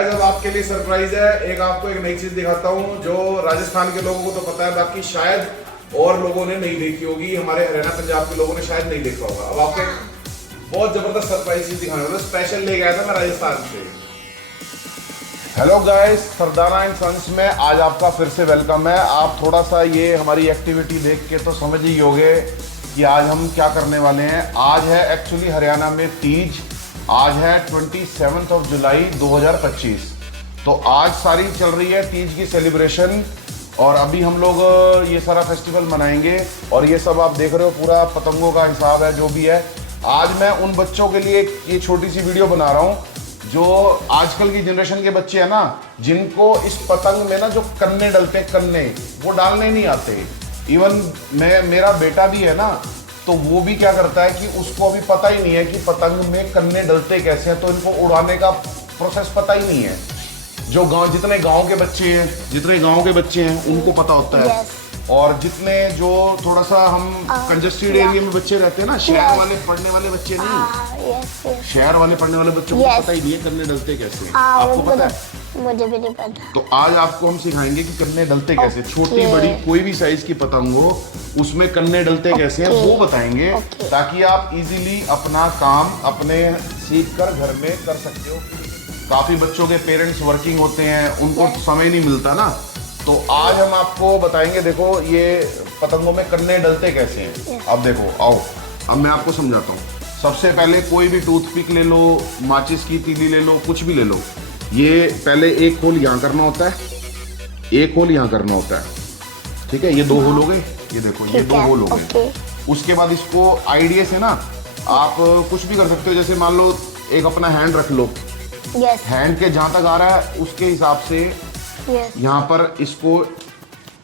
Guys अब आपके लिए सरप्राइज है। आपको एक नई चीज दिखाता हूँ जो राजस्थान के लोगों को तो पता है, बाकी शायद और लोगों ने नहीं देखी होगी। हमारे हरियाणा पंजाब के लोगों ने शायद नहीं देखा होगा। अब आपको एक बहुत जबरदस्त सरप्राइज चीज दिखाने वाला, स्पेशल ले गया था मैं राजस्थान से। Hello guys, Sardana and Sons में आज आपका फिर से वेलकम है। आप थोड़ा सा ये हमारी एक्टिविटी देख के तो समझ ही होंगे कि आज हम क्या करने वाले हैं। आज है एक्चुअली हरियाणा में तीज। आज है 27 जुलाई 2025। तो आज सारी चल रही है तीज की सेलिब्रेशन और अभी हम लोग ये सारा फेस्टिवल मनाएंगे। और ये सब आप देख रहे हो, पूरा पतंगों का हिसाब है जो भी है। आज मैं उन बच्चों के लिए ये छोटी सी वीडियो बना रहा हूँ जो आजकल की जनरेशन के बच्चे हैं ना, जिनको इस पतंग में ना जो कन्ने डलते हैं, कन्ने वो डालने नहीं आते। इवन मेरा बेटा भी है ना, तो वो भी क्या करता है कि उसको अभी पता ही नहीं है कि पतंग में कन्ने डलते कैसे हैं, तो इनको उड़ाने का प्रोसेस पता ही नहीं है। जो जितने गांव के बच्चे हैं उनको पता होता है। और जितने जो थोड़ा सा हम कंजस्टेड एरिया में बच्चे रहते हैं ना, शहर वाले पढ़ने वाले बच्चे नहीं, शहर वाले पढ़ने वाले बच्चों को पता ही नहीं है कन्ने डलते कैसे हैं। आपको पता है? मुझे भी नहीं पता। तो आज आपको हम सिखाएंगे कि कन्ने डलते कैसे। छोटी बड़ी कोई भी साइज की पतंग हो, उसमें कन्ने डलते कैसे हैं वो बताएंगे, ताकि आप इजीली अपना काम अपने सीख कर घर में कर सकते हो। काफी बच्चों के पेरेंट्स वर्किंग होते हैं, उनको समय नहीं मिलता ना, तो आज हम आपको बताएंगे। देखो ये पतंगों में कन्ने डलते कैसे हैं। अब देखो, आओ अब मैं आपको समझाता हूँ। सबसे पहले कोई भी टूथपिक ले लो, माचिस की तीली ले लो, कुछ भी ले लो। ये पहले एक होल यहाँ करना होता है, एक होल यहाँ करना होता है, ठीक है। ये दो होल हो गए, ये देखो ये दो होल हो गए। उसके बाद इसको आइडिया से ना आप कुछ भी कर सकते हो। जैसे मान लो एक अपना हैंड रख लो, हैंड के जहाँ तक आ रहा है उसके हिसाब से यहाँ पर इसको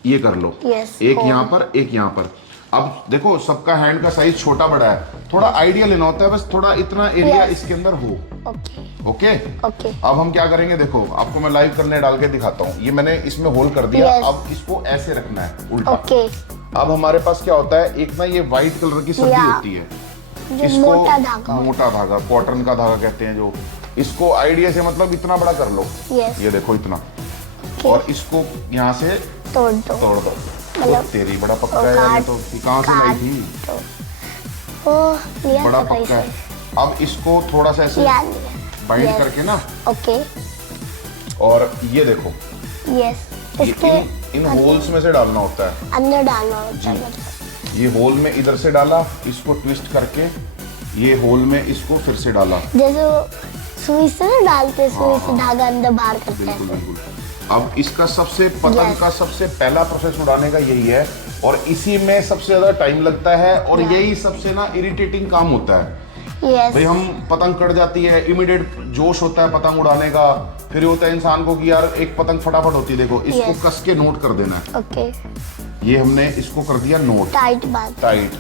ये कर लो। एक यहाँ पर, एक यहाँ पर। अब देखो सबका हैंड का साइज छोटा बड़ा है, थोड़ा आइडिया लेना होता है, बस थोड़ा इतना एरिया इसके अंदर हो। ओके। अब हम क्या करेंगे, देखो आपको मैं लाइव करने डाल के दिखाता हूँ। ये मैंने इसमें होल कर दिया। अब इसको ऐसे रखना है उल्टा। अब हमारे पास क्या होता है, एक ना ये व्हाइट कलर की सब्जी होती है, इसको मोटा धागा, कॉटन का धागा कहते हैं जो। इसको आइडिया से मतलब इतना बड़ा कर लो, ये देखो इतना, और इसको यहाँ से तोड़ दो। तेरी बड़ा पक्का है यार, तो कहाँ से लाई थी? बड़ा पक्का है। अब इसको थोड़ा सा ऐसे बाइंड करके ना, और ये देखो इन होल्स में से डालना होता है, अंदर डालना होता है। ये होल में इधर से डाला, इसको ट्विस्ट करके ये होल में इसको फिर से डाला, जैसे सुई से ना डालते, सुई से धागा अंदर बाहर करते हैं। बिल्कुल। अब इसका सबसे पतंग का सबसे पहला प्रोसेस उड़ाने का यही है, और इसी में सबसे ज्यादा टाइम लगता है, और यही सबसे ना इरिटेटिंग काम होता है। भाई हम पतंग कट जाती है, इमीडिएट जोश होता है पतंग उड़ाने का, फिर होता है इंसान को कि यार एक पतंग फटाफट होती है। देखो इसको कस के नोट कर देना है। ये हमने इसको कर दिया नोट, टाइट।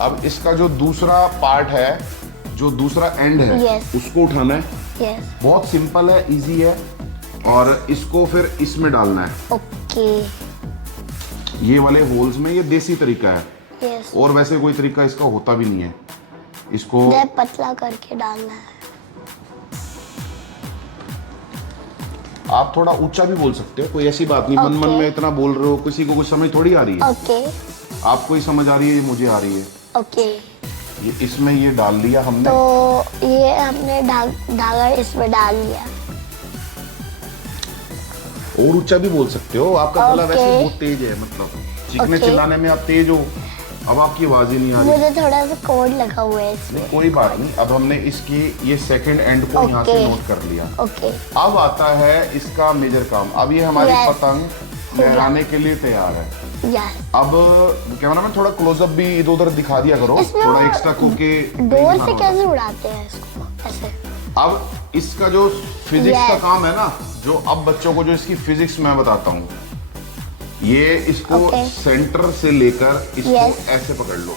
अब इसका जो दूसरा पार्ट है, जो दूसरा एंड है, उसको उठाना है। बहुत सिंपल है, इजी है, और इसको फिर इसमें डालना है। ये वाले होल्स में। ये देसी तरीका है, और वैसे कोई तरीका इसका होता भी नहीं है। इसको पतला करके डालना है। आप थोड़ा ऊंचा भी बोल सकते हो, कोई ऐसी बात नहीं। मन में इतना बोल रहे हो, किसी को कुछ समझ थोड़ी आ रही है। आपको ही समझ आ रही है, ये मुझे आ रही है। ये इसमें ये डाल लिया हमने, तो ये हमने धागा इसमें डाल लिया। और ऊंचा भी बोल सकते हो, आपका गला वैसे बहुत तेज है, मतलब चीखने चिल्लाने में आप तेज हो। अब आपकी आवाज ही नहीं आ रही। मुझे थोड़ा सा कोड लगा हुआ है इसमें। कोई बात नहीं। अब हमने इसकी ये सेकंड एंड को यहाँ से नोट कर लिया। अब आता है इसका मेजर काम। अब ये हमारी पतंग लहराने के लिए तैयार है। अब कैमरामैन थोड़ा क्लोजअप भी इधर उधर दिखा दिया करो, थोड़ा एक्स्ट्रा कुके। डोर से कैसे उड़ाते हैं इसको ऐसे? अब इसका जो फिजिक्स का काम है ना, जो अब बच्चों को जो इसकी फिजिक्स मैं बताता हूँ। ये इसको सेंटर से लेकर इसको ऐसे पकड़ लो।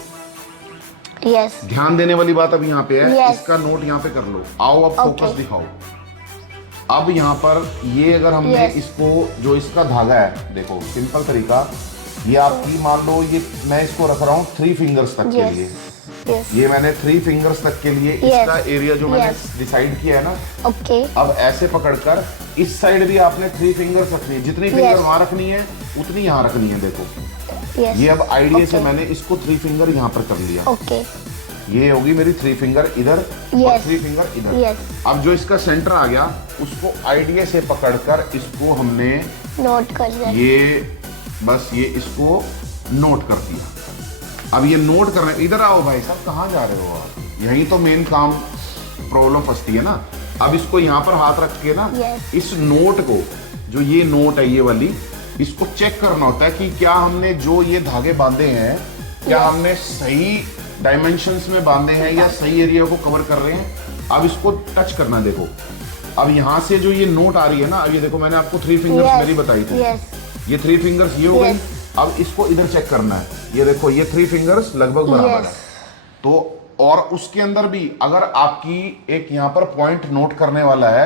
ध्यान देने वाली बात अब यहाँ पे है। इसका नोट यहाँ पे कर लो। आओ अब फोकस दिखाओ। अब यहाँ पर ये अगर हमने इसको, जो इसका धागा है, देखो सिंपल तरीका, ये आपकी मान लो, ये मैं इसको रख रहा हूँ 3 फिंगर्स तक के लिए। Yes. ये मैंने 3 फिंगर्स तक के लिए Yes. इसका एरिया जो मैंने Yes. डिसाइड किया है ना, Okay. अब ऐसे पकड़कर इस साइड भी आपने 3 फिंगर्स रखनी है, जितनी फिंगर Yes. वहां रखनी है उतनी यहाँ रखनी है। देखो Yes. ये अब आइडिया से Okay. मैंने इसको 3 फिंगर यहाँ पर कर लिया। Okay. ये होगी मेरी 3 फिंगर इधर और Yes. 3 फिंगर इधर। Yes. अब जो इसका सेंटर आ गया उसको आइडिया से पकड़कर इसको हमने नोट कर लिया। ये बस ये इसको नोट कर दिया। अब ये नोट करना, इधर आओ भाई साहब, कहाँ जा रहे हो आप? यही तो मेन काम प्रॉब्लम फंसती है ना। अब इसको यहाँ पर हाथ रख के ना Yes. इस नोट को, जो ये नोट है ये वाली, इसको चेक करना होता है कि क्या हमने जो ये धागे बांधे हैं क्या Yes. हमने सही डायमेंशंस में बांधे हैं या सही एरिया को कवर कर रहे हैं। अब इसको टच करना, देखो अब यहाँ से जो ये नोट आ रही है ना, अब ये देखो मैंने आपको 3 फिंगर्स Yes. मेरी बताई थी। Yes. ये 3 फिंगर्स ये हो गई। Yes. अब इसको इधर चेक करना है, ये देखो ये 3 फिंगर्स लगभग बराबर Yes. है। तो और उसके अंदर भी अगर आपकी एक यहाँ पर पॉइंट नोट करने वाला है,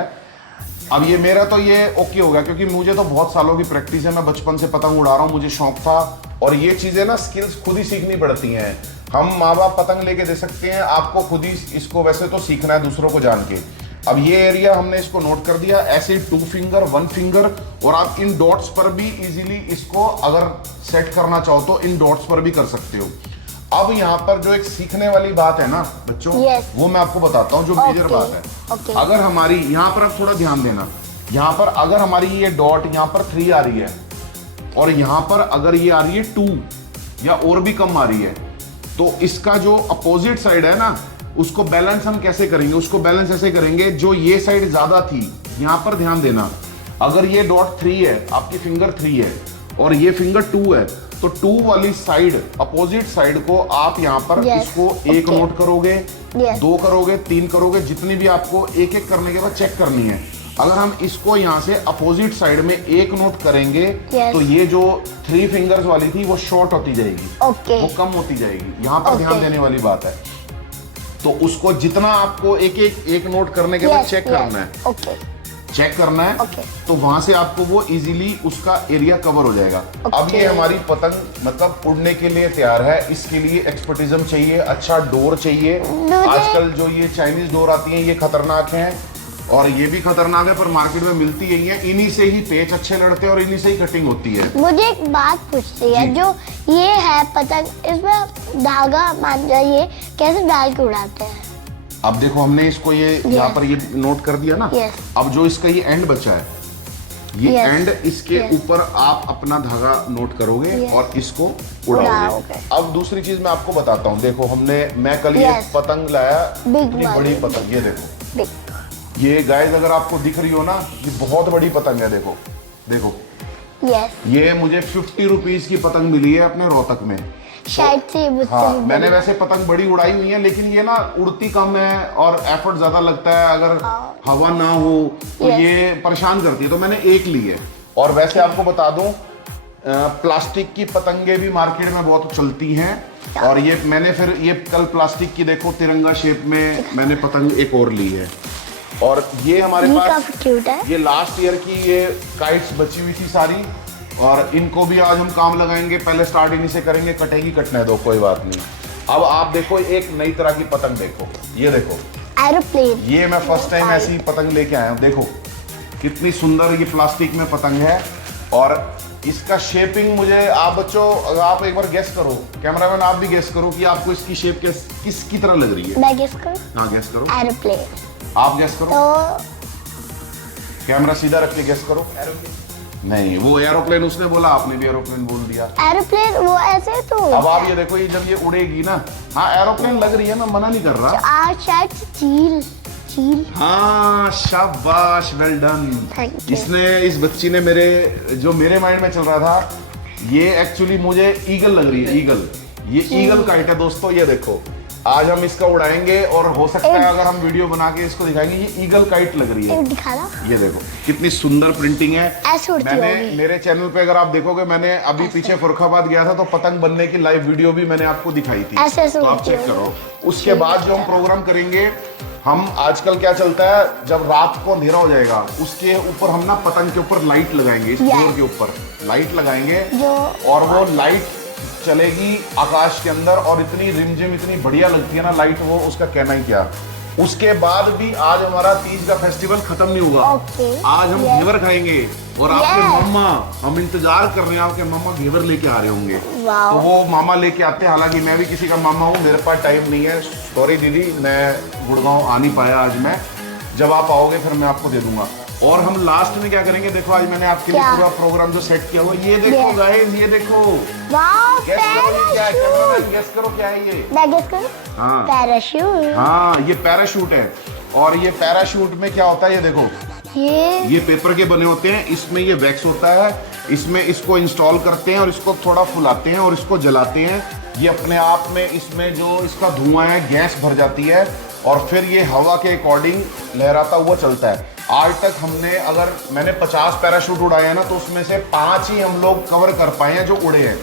अब ये मेरा तो ये ओके हो गया क्योंकि मुझे तो बहुत सालों की प्रैक्टिस है, मैं बचपन से पतंग उड़ा रहा हूँ, मुझे शौक था। और ये चीजें ना स्किल्स खुद ही सीखनी पड़ती हैं। हम माँ बाप पतंग लेके दे सकते हैं, आपको खुद ही इसको वैसे तो सीखना है दूसरों को जान के। अब ये एरिया हमने इसको नोट कर दिया, ऐसे 2 फिंगर 1 फिंगर, और आप इन डॉट्स पर भी इजीली इसको अगर सेट करना चाहो तो इन डॉट्स पर भी कर सकते हो। अब यहाँ पर जो एक सीखने वाली बात है ना बच्चों, Yes. वो मैं आपको बताता हूँ जो मेजर Okay. बात है। Okay. अगर हमारी यहाँ पर आप थोड़ा ध्यान देना, यहाँ पर अगर हमारी ये डॉट यहाँ पर 3 आ रही है और यहाँ पर अगर ये आ रही है 2 या और भी कम आ रही है, तो इसका जो अपोजिट साइड है ना उसको बैलेंस हम कैसे करेंगे? उसको बैलेंस ऐसे करेंगे, जो ये साइड ज्यादा थी यहाँ पर ध्यान देना, अगर ये डॉट 3 है, आपकी फिंगर 3 है और ये फिंगर 2 है, तो 2 वाली साइड अपोजिट साइड को आप यहाँ पर Yes. इसको 1 Okay. नोट करोगे, Yes. 2 करोगे, 3 करोगे, जितनी भी आपको एक एक करने के बाद चेक करनी है। अगर हम इसको यहाँ से अपोजिट साइड में 1 नोट करेंगे Yes. तो ये जो 3 फिंगर्स वाली थी वो शॉर्ट होती जाएगी, Okay. वो कम होती जाएगी। यहाँ पर Okay. ध्यान देने वाली बात है। तो उसको जितना आपको एक नोट करने के बाद Yes. Check Yes. करना है, Okay. चेक करना है, Okay. तो वहां से आपको वो इजीली उसका एरिया कवर हो जाएगा। अब ये Okay. हमारी पतंग मतलब उड़ने के लिए तैयार है। इसके लिए एक्सपर्टिज्म चाहिए, अच्छा डोर चाहिए। आजकल जो ये चाइनीज डोर आती हैं ये खतरनाक हैं और ये भी खतरनाक है, पर मार्केट में मिलती यही है। इन्हीं से ही पेच अच्छे लड़ते हैं और इन्हीं से ही कटिंग होती है। मुझे एक बात पूछती है, जी। जो ये है पतंग, इसमें धागा मान जाइए कैसे डाल के उड़ाते हैं? अब देखो हमने इसको ये यहाँ पर ये नोट कर दिया ना। Yes. अब जो इसका ये एंड बचा है, ये Yes. एंड इसके Yes. ऊपर आप अपना धागा नोट करोगे Yes. और इसको उड़ाओगे। उड़ाओगे। अब दूसरी चीज मैं आपको बताता हूँ। देखो मैं कल ये Yes. पतंग लाया, Big इतनी वाली। बड़ी पतंग, ये देखो Big. ये गाइस अगर आपको दिख रही हो ना, ये बहुत बड़ी पतंग है। देखो देखो Yes. ये मुझे 50 रुपीज की पतंग मिली है अपने रोहतक में। शायद से मुझसे हाँ, भी मैंने बड़ी। वैसे पतंग बड़ी उड़ाई हुई है, लेकिन ये ना उड़ती कम है और एफर्ट ज्यादा लगता है। अगर हवा ना हो तो Yes. ये परेशान करती है, तो मैंने एक ली है। और वैसे आपको बता दूं, प्लास्टिक की पतंगे भी मार्केट में बहुत चलती हैं। और ये मैंने फिर ये कल प्लास्टिक की देखो तिरंगा शेप में मैंने पतंग एक और ली है। और ये हमारे ये पास काफी क्यूट है। ये लास्ट ईयर की ये काइट्स बची हुई थी सारी, और इनको भी आज हम काम लगाएंगे। पहले स्टार्ट इन्हीं से करेंगे, कटेगी कटने दो, कोई बात नहीं। अब आप देखो एक नई तरह की पतंग देखो, ये देखो एरोप्लेन। ये मैं फर्स्ट टाइम ऐसी पतंग लेके आया हूँ। देखो कितनी सुंदर ये प्लास्टिक में पतंग है। और इसका शेपिंग मुझे, आप बच्चों अगर आप एक बार गेस करो, कैमरामैन आप भी गेस करो कि आपको इसकी शेप किसकी तरह लग रही है। मैं गेस करूं? हाँ गेस करो, एरोप्लेन। आप गेस करो, तो कैमरा सीधा रख के गेस करो। नहीं, वो एरोप्लेन उसने बोला, आपने भी एरोप्लेन बोल दिया। एरोप्लेन वो ऐसे तो अब आप ये देखो, ये जब ये उड़ेगी ना, हाँ एरोप्लेन लग रही है, मैं मना नहीं कर रहा। आज शायद से चील चील। हाँ शाबाश, वेल डन। Thank you. इसने, इस बच्ची ने मेरे माइंड में चल रहा था, ये एक्चुअली मुझे ईगल लग रही है। ईगल, ये ईगल काइट है दोस्तों। ये देखो आज हम इसका उड़ाएंगे और हो सकता है अगर हम वीडियो बना के इसको दिखाएंगे, ये ईगल काइट लग रही है। दिखाना। ये देखो कितनी सुंदर प्रिंटिंग है। ऐसे उड़ती मैंने होगी। मेरे चैनल पे अगर आप देखोगे, मैंने अभी पीछे फरुखाबाद गया था तो पतंग बनने की लाइव वीडियो भी मैंने आपको दिखाई थी। ऐसे तो आप उड़ती चेक होगी। करो। उसके बाद जो हम प्रोग्राम करेंगे, हम आजकल क्या चलता है, जब रात को अंधेरा हो जाएगा उसके ऊपर हम ना पतंग के ऊपर लाइट लगाएंगे, इस Yes. डोर के ऊपर लाइट लगाएंगे जो और वो लाइट चलेगी आकाश के अंदर और इतनी रिमझिम इतनी बढ़िया लगती है ना लाइट, वो उसका कहना ही क्या। उसके बाद भी आज हमारा तीज का फेस्टिवल खत्म नहीं हुआ। आज हम घेवर खाएंगे और आपके मम्मा, हम इंतजार कर रहे हैं आपके मम्मा घेवर लेके आ रहे होंगे। तो वो मामा लेके आते हैं, हालांकि मैं भी किसी का मामा हूँ, मेरे पास टाइम नहीं है, सॉरी दीदी, मैं गुड़गांव आ नहीं पाया आज मैं, जब आप आओगे फिर मैं आपको दे दूंगा। और हम लास्ट में क्या करेंगे, देखो आज मैंने आपके लिए पूरा प्रोग्राम जो सेट किया हुआ, ये देखो गाइस, ये देखो, गेस करो ये क्या है, कैमरामैन गेस करो क्या है ये। मैं गेस करूं? हाँ पैराशूट। हाँ, ये पैराशूट है। और ये पैराशूट में क्या होता है, ये देखो, ये पेपर के बने होते हैं, इसमें ये वैक्स होता है, इसमें इसको इंस्टॉल करते हैं और इसको थोड़ा फुलाते हैं और इसको जलाते हैं। ये अपने आप में इसमें जो इसका धुआं है गैस भर जाती है और फिर ये हवा के अकॉर्डिंग लहराता हुआ चलता है। आज तक हमने, अगर मैंने 50 पैराशूट उड़ाए हैं ना, तो उसमें से 5 ही हम लोग कवर कर पाए हैं जो उड़े हैं।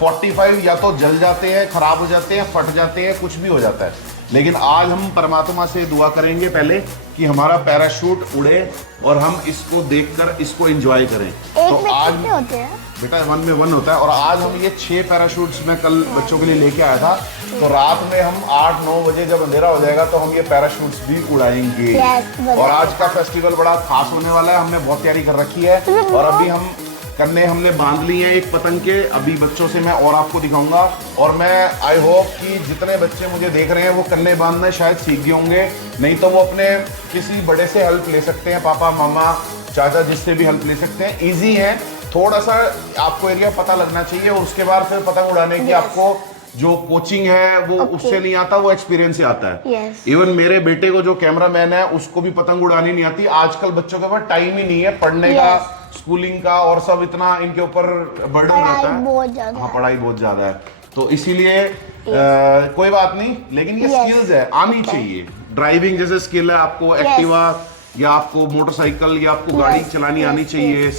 45 या तो जल जाते हैं, खराब हो जाते हैं, फट जाते हैं, कुछ भी हो जाता है। लेकिन आज हम परमात्मा से दुआ करेंगे पहले कि हमारा पैराशूट उड़े और हम इसको देखकर इसको एंजॉय करें। तो आज होते हैं बेटा 1 में 1 होता है। और आज हम ये 6 पैराशूट्स मैं कल बच्चों के लिए लेके आया था, तो रात में हम 8-9 बजे जब अंधेरा हो जाएगा तो हम ये पैराशूट्स भी उड़ाएंगे। और आज का फेस्टिवल बड़ा खास होने वाला है, हमने बहुत तैयारी कर रखी है। और अभी हम कन्ने हमने बांध ली हैं एक पतंग के, अभी बच्चों से मैं और आपको दिखाऊंगा। और मैं आई होप कि जितने बच्चे मुझे देख रहे हैं वो कन्ने बांधना शायद सीख गए होंगे, नहीं तो वो अपने किसी बड़े से हेल्प ले सकते हैं, पापा मामा चाचा जिससे भी हेल्प ले सकते हैं। ईजी है, थोड़ा सा आपको एरिया पता लगना चाहिए और उसके बाद फिर पतंग उड़ाने की आपको जो कोचिंग है वो उससे नहीं आता, वो एक्सपीरियंस से आता है। इवन मेरे बेटे को जो कैमरामैन है उसको भी पतंग उड़ानी नहीं आती। आजकल बच्चों के पास टाइम ही नहीं है पढ़ने का, स्कूलिंग का और सब इतना इनके ऊपर बर्डन रहता है। हाँ, पढ़ाई बहुत ज्यादा है, तो इसीलिए कोई बात नहीं, लेकिन ये स्किल्स है, आनी चाहिए। ड्राइविंग जैसे स्किल है, आपको एक्टिवा या आपको मोटरसाइकिल या आपको गाड़ी चलानी आनी चाहिए,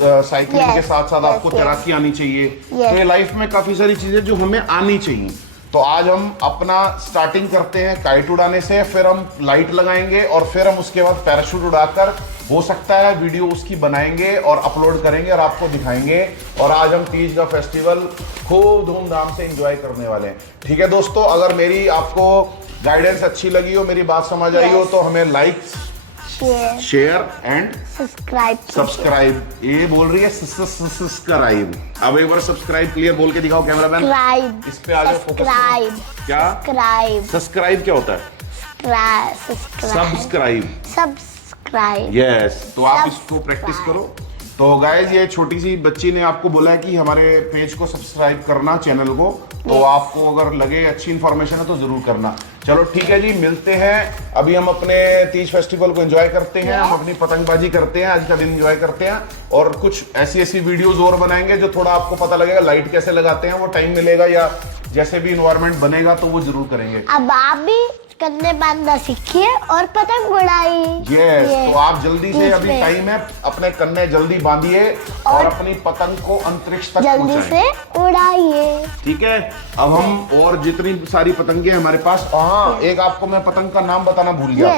साइकिलिंग के साथ साथ आपको तैराकी आनी चाहिए। तो ये लाइफ में काफी सारी चीजें जो हमें आनी चाहिए। तो आज हम अपना स्टार्टिंग करते हैं काइट उड़ाने से, फिर हम लाइट लगाएंगे और फिर हम उसके बाद पैराशूट उड़ाकर, हो सकता है वीडियो उसकी बनाएंगे और अपलोड करेंगे और आपको दिखाएंगे। और आज हम तीज का फेस्टिवल खूब धूमधाम से एंजॉय करने वाले हैं। ठीक है दोस्तों, अगर मेरी आपको गाइडेंस अच्छी लगी हो, मेरी बात समझ आई हो, तो हमें लाइक शेयर एंड सब्सक्राइब, ये बोल रही है सब्सक्राइब। अब एक बार सब्सक्राइब क्लियर बोल के दिखाओ कैमरामैन, इस पे आ जाओ फोकस। क्या सब्सक्राइब क्या होता है? Subscribe, yes. तो आप इसको प्रैक्टिस करो। तो गाइज, ये छोटी सी बच्ची ने आपको बोला है कि हमारे पेज को सब्सक्राइब करना, चैनल को। तो आपको अगर लगे अच्छी इंफॉर्मेशन है तो जरूर करना। चलो ठीक है जी, मिलते हैं। अभी हम अपने तीज फेस्टिवल को एंजॉय करते हैं, हम अपनी पतंगबाजी करते हैं, आज का दिन एंजॉय करते हैं और कुछ ऐसी ऐसी वीडियोस और बनाएंगे जो थोड़ा आपको पता लगेगा लाइट कैसे लगाते हैं, वो टाइम मिलेगा या जैसे भी इन्वायरमेंट बनेगा तो वो जरूर करेंगे। अब आप भी कन्ने बांधना सीखिए और पतंग उड़ाइए। यस, तो आप जल्दी से, अभी टाइम है, अपने कन्ने जल्दी बांधिए और अपनी पतंग को अंतरिक्ष तक जल्दी से उड़ाइए। ठीक है, अब हम और जितनी सारी पतंगे हमारे पास, हाँ एक आपको मैं पतंग का नाम बताना भूल गया।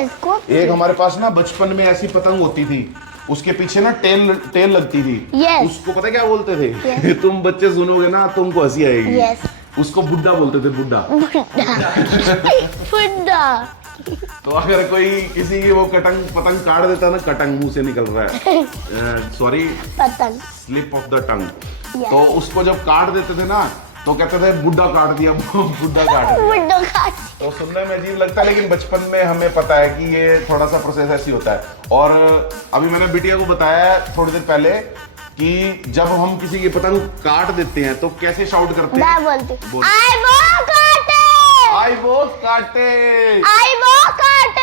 एक हमारे पास ना बचपन में ऐसी पतंग होती थी, उसके पीछे ना टेल लगती थी। उसको पता क्या बोलते थे? तुम बच्चे सुनोगे ना तुमको हंसी आएगी। उसको बुड्ढा बोलते थे, बुड्ढा। तो अगर कोई किसी की वो पतंग काट देता ना, कटंग मुंह से निकल रहा है, सॉरी, पतंग, स्लिप ऑफ द टंग। तो उसको जब काट देते थे ना तो कहते थे बुड्ढा काट दिया, बुड्ढा काट दिया। तो सुनने में अजीब लगता है, लेकिन बचपन में हमें पता है कि ये थोड़ा सा प्रोसेस ऐसी होता है। और अभी मैंने बिटिया को बताया थोड़ी देर पहले कि जब हम किसी की पतंग काट देते हैं तो कैसे शाउट करते हैं? मैं बोलती हूँ, आई वो काटे, आई वो काटे, आई वो काटे।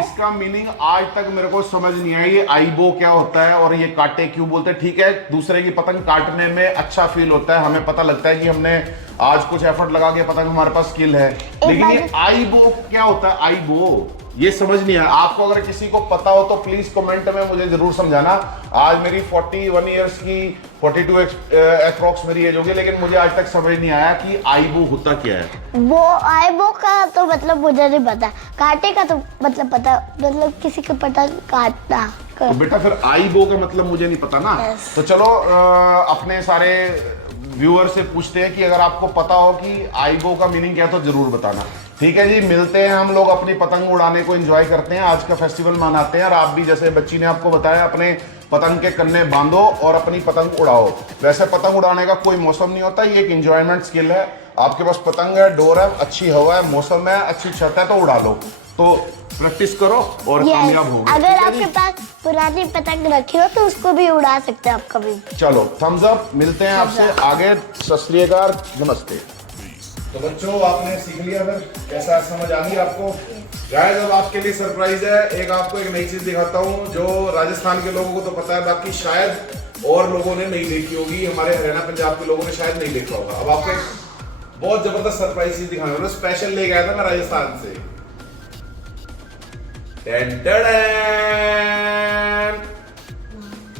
इसका मीनिंग आज तक मेरे को समझ नहीं आया, ये आईबो क्या होता है और ये काटे क्यों बोलते हैं। ठीक है, दूसरे की पतंग काटने में अच्छा फील होता है, हमें पता लगता है कि हमने आज कुछ एफर्ट लगा के पतंग, हमारे पास स्किल है। लेकिन ये आईबो क्या होता है? आईबो ये समझ नहीं आया। आपको अगर किसी को पता हो तो प्लीज कमेंट में मुझे जरूर समझाना। आज मेरी 41 इयर्स की, 42 अप्रॉक्स मेरी एज होगी, लेकिन मुझे आज तक समझ नहीं आया कि आईबो होता क्या है। वो आईबो का तो मतलब मुझे नहीं पता, काटे का तो मतलब पता, मतलब किसी का पतंग काटना। तो बेटा फिर आईबो का मतलब मुझे नहीं पता ना। तो चलो अपने सारे व्यूअर से पूछते हैं कि अगर आपको पता हो कि आईगो का मीनिंग क्या है तो जरूर बताना। ठीक है जी, मिलते हैं। हम लोग अपनी पतंग उड़ाने को एंजॉय करते हैं, आज का फेस्टिवल मनाते हैं, और आप भी जैसे बच्ची ने आपको बताया अपने पतंग के कन्ने बांधो और अपनी पतंग उड़ाओ। वैसे पतंग उड़ाने का कोई मौसम नहीं होता, ये एक एंजॉयमेंट स्किल है। आपके पास पतंग है, डोर है, अच्छी हवा है, मौसम है, अच्छी छत है तो उड़ा लो। तो प्रैक्टिस करो और कामयाब हो। अगर आपके पास पुरानी पतंग रखी हो तो उसको भी उड़ा सकते हैं आप कभी। चलो थम्स अप, मिलते हैं आपसे आगे। सत श्री अकाल, नमस्ते। तो बच्चों आपने सीख लिया, फिर कैसा समझ आ गई आपको? गाइस अब आपके लिए सरप्राइज है, आपको एक नई चीज दिखाता हूँ जो राजस्थान के लोगों को तो पता है, बाकी शायद और लोगों ने नहीं देखी होगी, हमारे हरियाणा पंजाब के लोगों ने शायद नहीं देखा होगा। अब आपको एक बहुत जबरदस्त सरप्राइज चीज दिखाने वाला, स्पेशल ले गया था मैं राजस्थान से।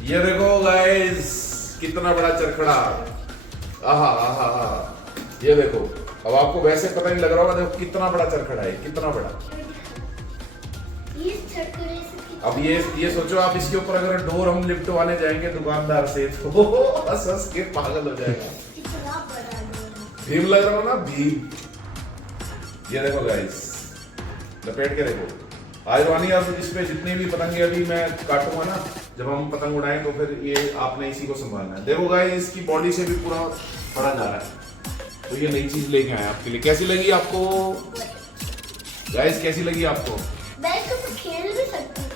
ये देखो गाइस, कितना बड़ा चरखड़ा। आहा आहा आहा, ये देखो। अब आपको वैसे पता नहीं लग रहा होगा, देखो कितना बड़ा चरखड़ा है, कितना बड़ा। अब ये सोचो आप इसके ऊपर अगर डोर हम लिपटवाने जाएंगे दुकानदार से तो हंस हंस के पागल हो जाएगा। भीम लग रहा हो ना, भीम। ये देखो गाइस, लपेट के देखो। आज वानी अब इसमें जितनी भी पतंगे अभी मैं काटूंगा ना, जब हम पतंग उड़ाएं तो फिर ये आपने इसी को संभालना है। देखो गाइस, इसकी बॉडी से भी पूरा पड़ा जा रहा है। तो ये नई चीज लेके आए आपके लिए। कैसी लगी आपको गाइस, कैसी लगी आपको? मैं तो खेल भी सकती हूँ।